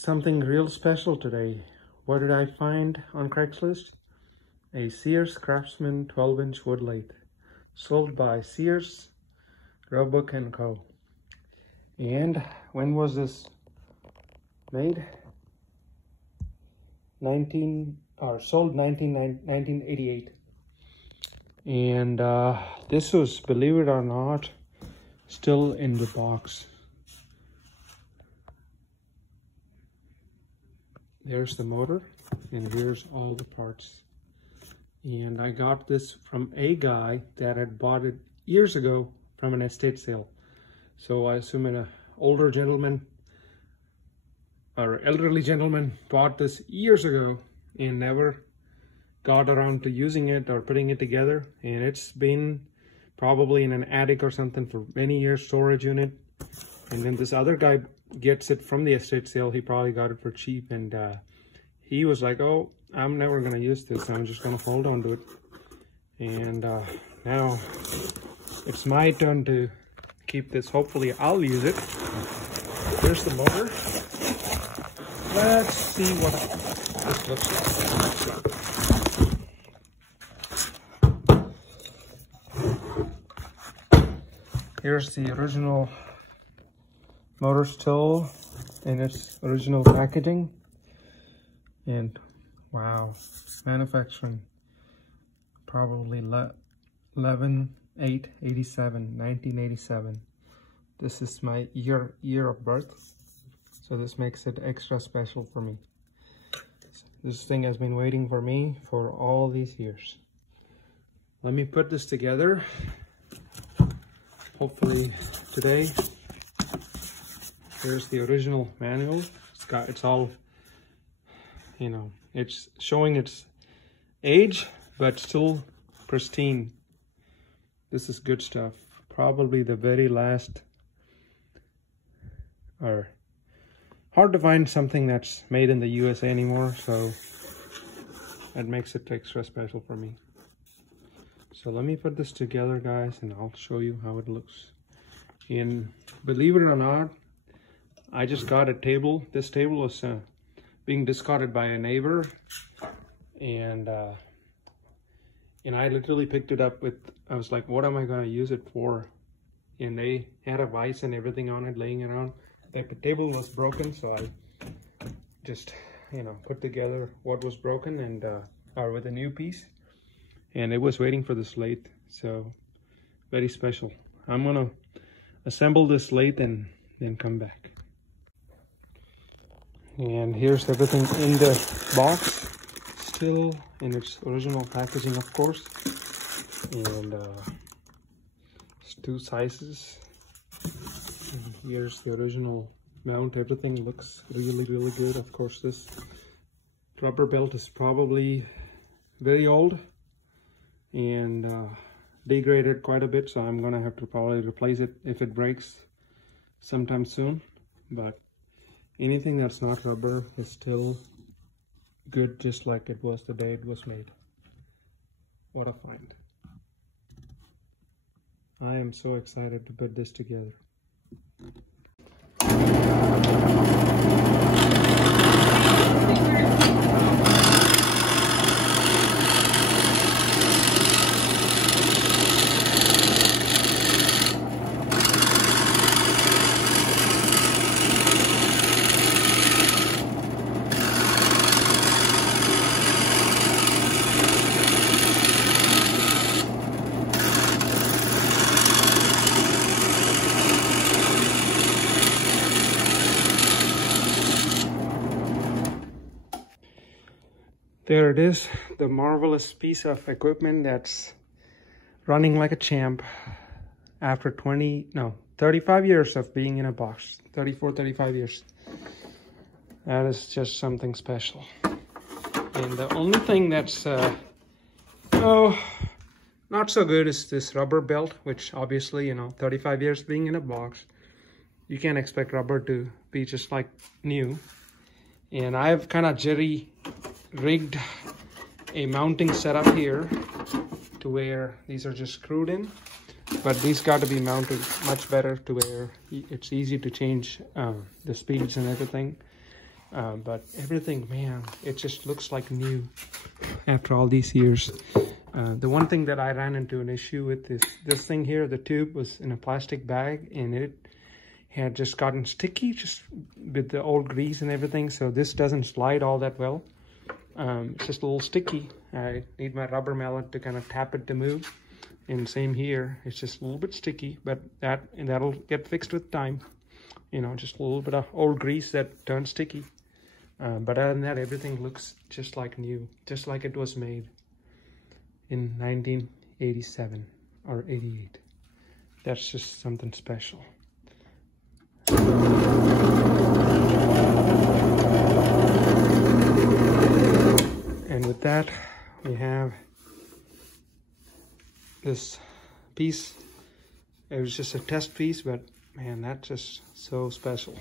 something real special today. What did I find on Craigslist? A Sears Craftsman 12-inch wood lathe, sold by Sears, Roebuck & Co. And when was this made? Sold 1988. And this was, believe it or not, still in the box. There's the motor, and here's all the parts. And I got this from a guy that had bought it years ago from an estate sale. So I assume an older gentleman or elderly gentleman bought this years ago and never got around to using it or putting it together. And it's been probably in an attic or something for many years, storage unit. And then this other guy gets it from the estate sale. He probably got it for cheap, and he was like, oh, I'm never gonna use this, I'm just gonna hold on to it. And now it's my turn to keep this. Hopefully I'll use it. Here's the motor. Let's see what this looks like. Here's the original motor still in its original packaging. And wow, manufacturing probably 1987. This is my year of birth, so this makes it extra special for me. This thing has been waiting for me for all these years. Let me put this together, hopefully today. Here's the original manual. It's all, you know, it's showing its age, but still pristine. This is good stuff. Probably the very last, or hard to find something that's made in the USA anymore, so that makes it extra special for me. So let me put this together, guys, and I'll show you how it looks. And believe it or not, I just got a table. This table was being discarded by a neighbor, and I literally picked it up with, I was like, what am I going to use it for? And they had a vise and everything on it laying around. The table was broken, so I just, you know, put together what was broken and or with a new piece, and it was waiting for this lathe. So very special. I'm gonna assemble this lathe and then come back. And here's everything in the box, still in its original packaging, of course. And it's two sizes. And here's the original mount. Everything looks really, really good. Of course, this rubber belt is probably very old and degraded quite a bit, so I'm gonna have to probably replace it if it breaks sometime soon. But anything that's not rubber is still good, just like it was the day it was made. What a find. I am so excited to put this together. There it is, the marvelous piece of equipment that's running like a champ after 35 years of being in a box. 35 years. That is just something special. And the only thing that's not so good is this rubber belt, which obviously, you know, 35 years being in a box, you can't expect rubber to be just like new. And I've kind of rigged a mounting setup here to where these are just screwed in, but these got to be mounted much better to where it's easy to change the speeds and everything. But everything, man, it just looks like new after all these years. The one thing that I ran into an issue with is this thing here. The tube was in a plastic bag and it had just gotten sticky just with the old grease and everything. So this doesn't slide all that well. It's just a little sticky. I need my rubber mallet to kind of tap it to move. And same here, it's just a little bit sticky, but that'll get fixed with time. You know, just a little bit of old grease that turns sticky. But other than that, everything looks just like new, just like it was made in 1987 or 88. That's just something special. And with that, we have this piece. It was just a test piece, but man, that's just so special.